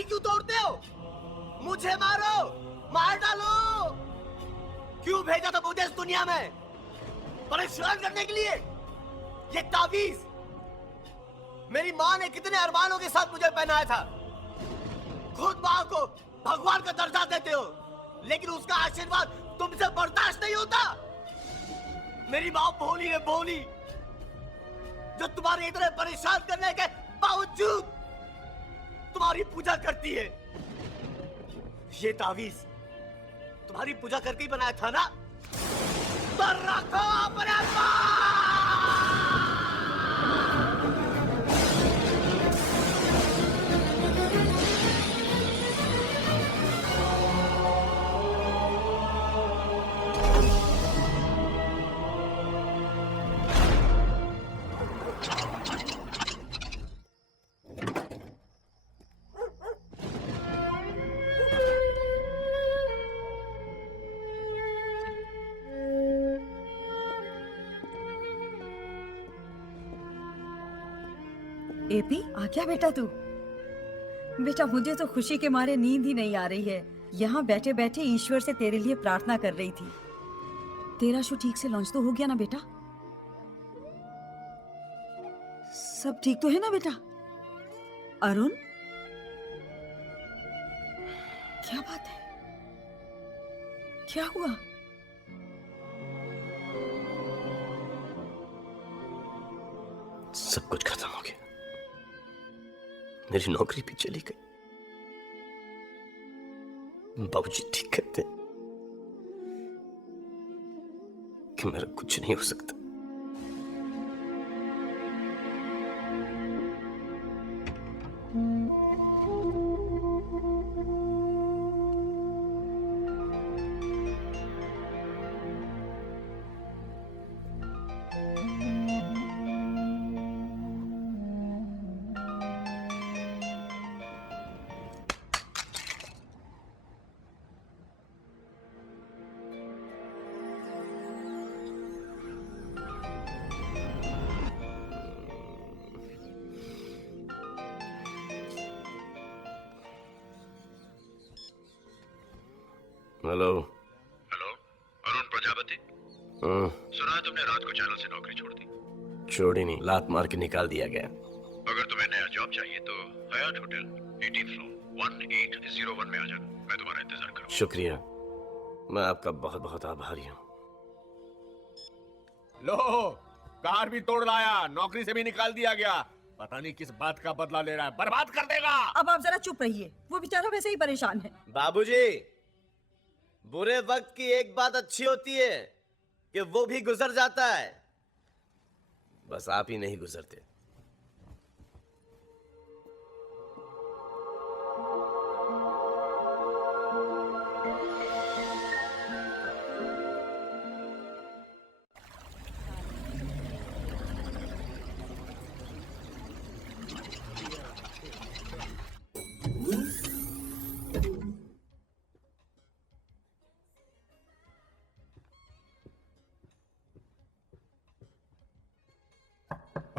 शादी क्यों तोड़ते हो? मुझे मारो, मार डालो। क्यों भेजा था मुझे इस दुनिया में? परेशान करने के लिए? ये तावीज मेरी माँ ने कितने अरमानों के साथ मुझे पहनाया था। खुद माँ को भगवान का दर्जा देते हो, लेकिन उसका आशीर्वाद तुमसे बर्दाश्त नहीं होता। मेरी माँ भोली है, भोली, जो तुम्हारे इतने परेशान करने के बावजूद तुम्हारी पूजा करती है। ये तावीज तुम्हारी पूजा करके ही बनाया था ना? तो रखो अपने पास। एपी, आ क्या बेटा तू? बेटा मुझे तो खुशी के मारे नींद ही नहीं आ रही है। यहाँ बैठे बैठे ईश्वर से तेरे लिए प्रार्थना कर रही थी। तेरा शो ठीक से लॉन्च तो हो गया ना बेटा? सब ठीक तो है ना बेटा? अरुण, क्या बात है? क्या हुआ? सब कुछ खत्म हो गया। मेरी नौकरी भी चली गई। बाबूजी ठीक कहते हैं कि मेरा कुछ नहीं हो सकता। Hello hello, Arun Prajapati. सुना है तुमने रात को चैनल से नौकरी छोड़ दी? छोड़ी नहीं, लात मार के निकाल दिया गया। अगर तुम्हें नया जॉब चाहिए तो हयात होटल 18th फ्लोर 1801 में आ जाना। मैं तुम्हारा इंतजार करूंगा। शुक्रिया, मैं आपका बहुत बहुत आभारी हूँ। लो, कार भी तोड़ लाया, नौकरी से भी निकाल दिया गया। पता नहीं किस बात का बदला ले रहा है, बर्बाद कर देगा। अब आप जरा चुप रहिए, वो बेचारा वैसे ही परेशान है। बाबूजी, बुरे वक्त की एक बात अच्छी होती है कि वो भी गुजर जाता है, बस आप ही नहीं गुजरते।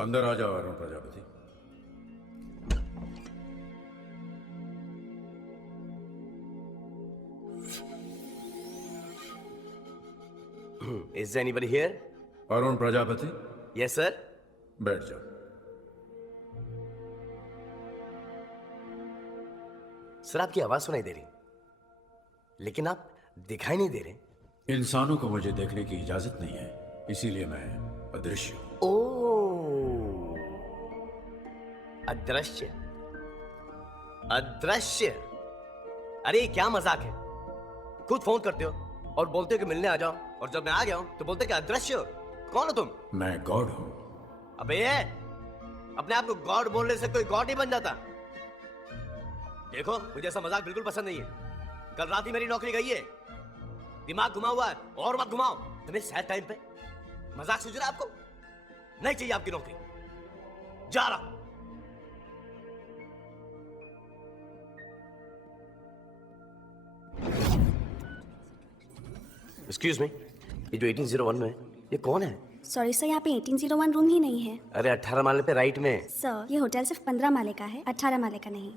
अंदर आ जाओ Arun Prajapati. Is anybody here? Arun Prajapati, Yes sir. बैठ जाओ। सर, आपकी आवाज सुनाई दे रही, लेकिन आप दिखाई नहीं दे रहे। इंसानों को मुझे देखने की इजाजत नहीं है, इसीलिए मैं अदृश्य हूं। ओ, अदृश्य। अदृश्य? अरे क्या मजाक है? खुद फोन करते हो और बोलते हो कि मिलने आ जाओ, और जब मैं आ गया हूं तो बोलते हो कि अदृश्य हो। कौन हो तुम? मैं गॉड हूं। अबे ये अपने आप को गॉड बोलने से कोई गॉड ही बन जाता। देखो, मुझे ऐसा मजाक बिल्कुल पसंद नहीं है। कल रात ही मेरी नौकरी गई है, दिमाग घुमा हुआ है, और मत घुमाओ। तुम्हें सैड टाइम पे मजाक सूझ रहा है आपको? नहीं चाहिए आपकी नौकरी, जा रहा। एक्सक्यूज मी, ये जो 1801 में है, ये कौन है? सॉरी सर, यहाँ पे 1801 रूम ही नहीं है। अरे 18 माले पे राइट में। सर, ये होटल सिर्फ 15 माले का है, 18 माले का नहीं।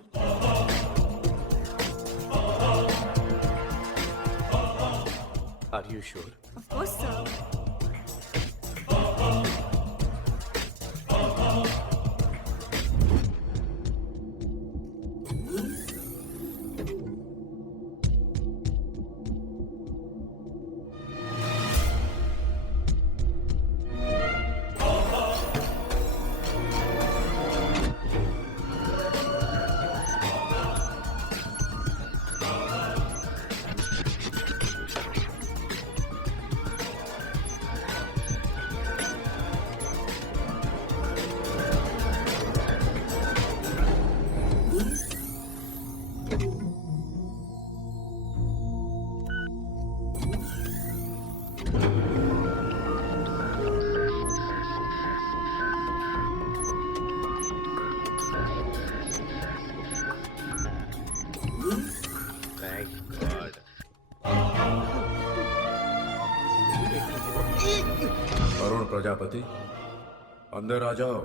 Are you sure? Of course, sir. Thank God. Arun Prajapati, अंदर आ जाओ।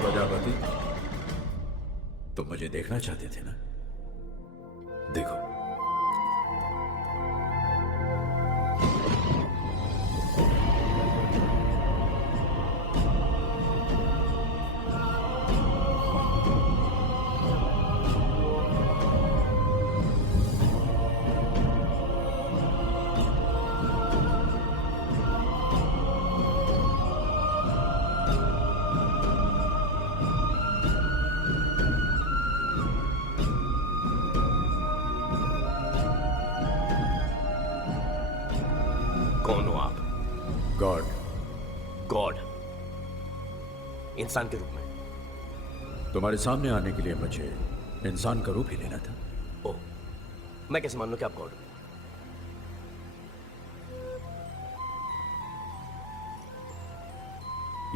प्रजापति, तुम मुझे देखना चाहते थे ना? देखो। कौन हो आप? गॉड। गॉड? इंसान के रूप में? तुम्हारे सामने आने के लिए मुझे इंसान का रूप ही लेना था। ओह, मैं कैसे मान लूं कि आप गॉड हो?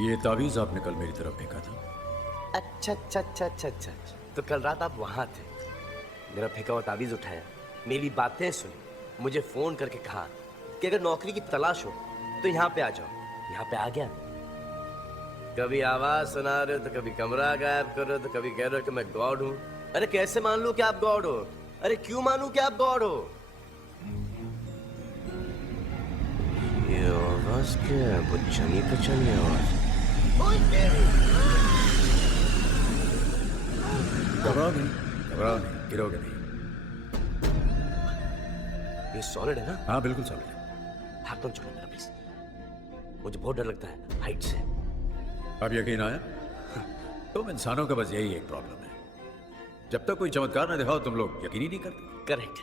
ये तावीज आपने कल मेरी तरफ फेंका था। अच्छा अच्छा अच्छा अच्छा अच्छा, तो कल रात आप वहां थे, मेरा फेंका हुआ तावीज उठाया, मेरी बातें सुनी, मुझे फोन करके कहा कि अगर नौकरी की तलाश हो तो यहाँ पे आ जाओ। यहाँ पे आ गया। कभी आवाज सुना रहे हो तो कभी कमरा गायब कर रहे हो तो कभी कह रहे हो कि मैं गॉड हूँ। अरे कैसे मान लूं कि आप गॉड हो? अरे क्यों मानूं कि आप गॉड हो? ये आवाज क्या है? बच्चनी पचनी आवाज। घबराओ नहीं, घबराओ नहीं, गिरोगे नहीं। ये सॉलिड है ना? हाँ बिल्कुल सॉलिड है। हाथ मत छोड़ो मेरा प्लीज, मुझे बहुत डर लगता है हाइट से। अब यकीन आया? तुम इंसानों का बस यही एक प्रॉब्लम है, जब तक कोई चमत्कार न दिखाओ तुम लोग यकीन ही नहीं करते। करेक्ट।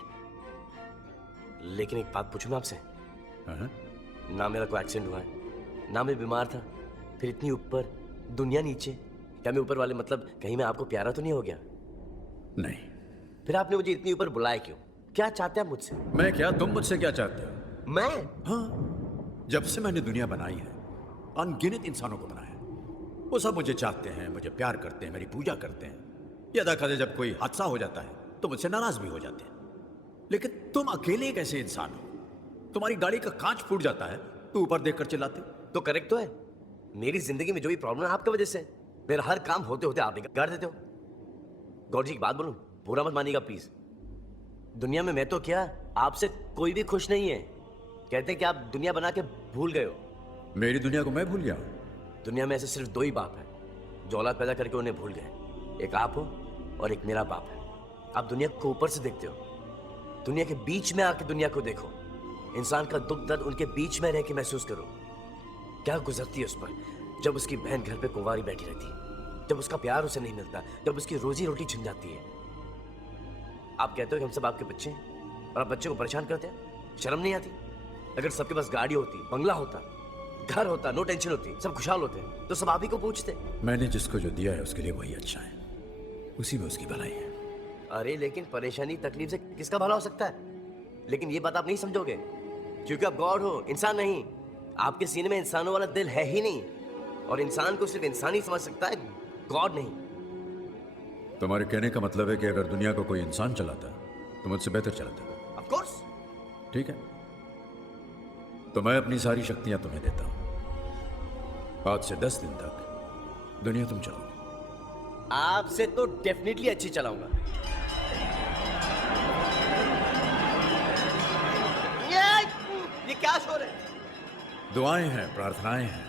लेकिन एक बात पूछूं मैं आपसे? हाँ? ना मेरा कोई एक्सीडेंट हुआ है, ना मैं बीमार था, फिर इतनी ऊपर दुनिया नीचे, क्या मैं ऊपर वाले मतलब कहीं मैं आपको प्यारा तो नहीं हो गया? नहीं। फिर आपने मुझे इतनी ऊपर बुलाया क्यों? क्या चाहते हैं आप मुझसे? मैं क्या, तुम मुझसे क्या चाहते हो? मैं? हाँ, जब से मैंने दुनिया बनाई है अनगिनत इंसानों को बनाया, वो सब मुझे चाहते हैं, मुझे प्यार करते हैं, मेरी पूजा करते हैं। यदा कदे जब कोई हादसा हो जाता है तो मुझसे नाराज भी हो जाते हैं। लेकिन तुम अकेले एक ऐसे इंसान हो, तुम्हारी गाड़ी का कांच फूट जाता है तो ऊपर देखकर चिल्लाते हो। तो करेक्ट तो है, मेरी जिंदगी में जो भी प्रॉब्लम है आपकी वजह से। मेरा हर काम होते होते आप बिगाड़ देते हो। गौर जी एक बात बोलूं, बुरा मत मानिएगा प्लीज, दुनिया में मैं तो क्या, आपसे कोई भी खुश नहीं है। कहते हैं कि आप दुनिया बना के भूल गए हो। मेरी दुनिया को मैं भूल गया हूं। दुनिया में ऐसे सिर्फ दो ही बाप हैं जो औलाद पैदा करके उन्हें भूल गए। एक आप हो और एक मेरा बाप है। आप दुनिया को ऊपर से देखते हो, दुनिया के बीच में आके दुनिया को देखो। इंसान का दुख दर्द उनके बीच में रह के महसूस करो। क्या गुजरती है उस पर जब उसकी बहन घर पे कुंवारी बैठी रहती है, जब उसका प्यार उसे नहीं मिलता, जब उसकी रोजी रोटी छिन जाती है। आप कहते हो कि हम सब आपके बच्चे हैं और आप बच्चे को परेशान करते हैं। शर्म नहीं आती? अगर सबके पास गाड़ी होती, बंगला होता, घर होता, नो टेंशन होती, सब खुशहाल होते, तो सब आप ही को पूछते। मैंने जिसको जो दिया है उसके लिए वही अच्छा है, उसी में उसकी भलाई है। अरे लेकिन परेशानी तकलीफ से किसका भला हो सकता है? लेकिन ये बात आप नहीं समझोगे क्योंकि आप गॉड हो, इंसान नहीं। आपके सीने में इंसानों वाला दिल है ही नहीं, और इंसान को सिर्फ इंसान ही समझ सकता है, गॉड नहीं। तुम्हारे कहने का मतलब है कि अगर दुनिया को कोई इंसान चलाता तो मुझसे बेहतर चलाता। Of course. ठीक है, तो मैं अपनी सारी शक्तियां तुम्हें देता हूं। आज से 10 दिन तक दुनिया तुम चलाओ। आपसे तो डेफिनेटली अच्छी चलाऊंगा। ये क्या शोर है? दुआएं हैं, प्रार्थनाएं हैं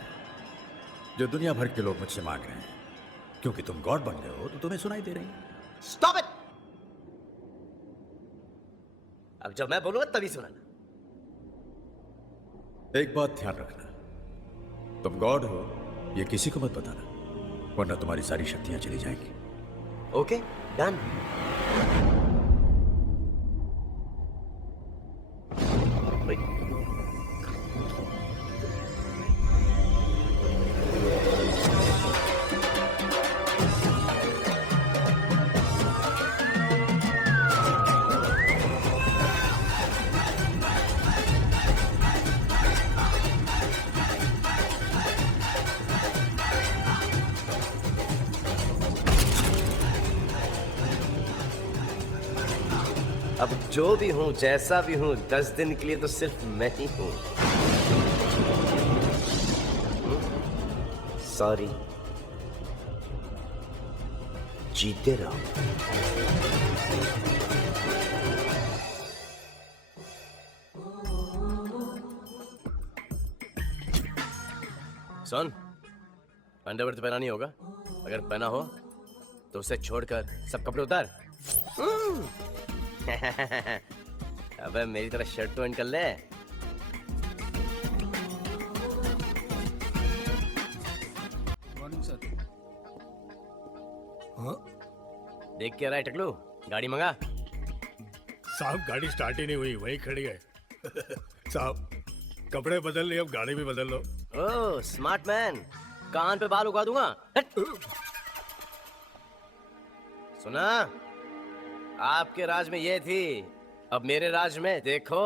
जो दुनिया भर के लोग मुझसे मांग रहे हैं। क्योंकि तुम गॉड बन गए हो तो तुम्हें सुनाई दे रही है। Stop it. अब जब मैं बोलूंगा तभी सुनाना। एक बात ध्यान रखना, तुम गॉड हो ये किसी को मत बताना, वरना तुम्हारी सारी शक्तियां चली जाएंगी। Okay, done. अब जो भी हूं, जैसा भी हूं, 10 दिन के लिए तो सिर्फ मैं ही हूं। सॉरी। जीते रहो। सुन, अंडरवेयर तो पहना नहीं होगा। अगर पहना हो तो उसे छोड़कर सब कपड़े उतार। अबे मेरी तरह शर्ट तो कर ले। Morning sir. हाँ देख के रहा है टकलू, गाड़ी मंगा। साहब गाड़ी स्टार्ट ही नहीं हुई, वही खड़ी है। साहब कपड़े बदल लिए, अब गाड़ी भी बदल लो। ओह स्मार्ट मैन, कान पे बाल उगा दूंगा। हट। सुना, आपके राज में ये थी, अब मेरे राज में देखो।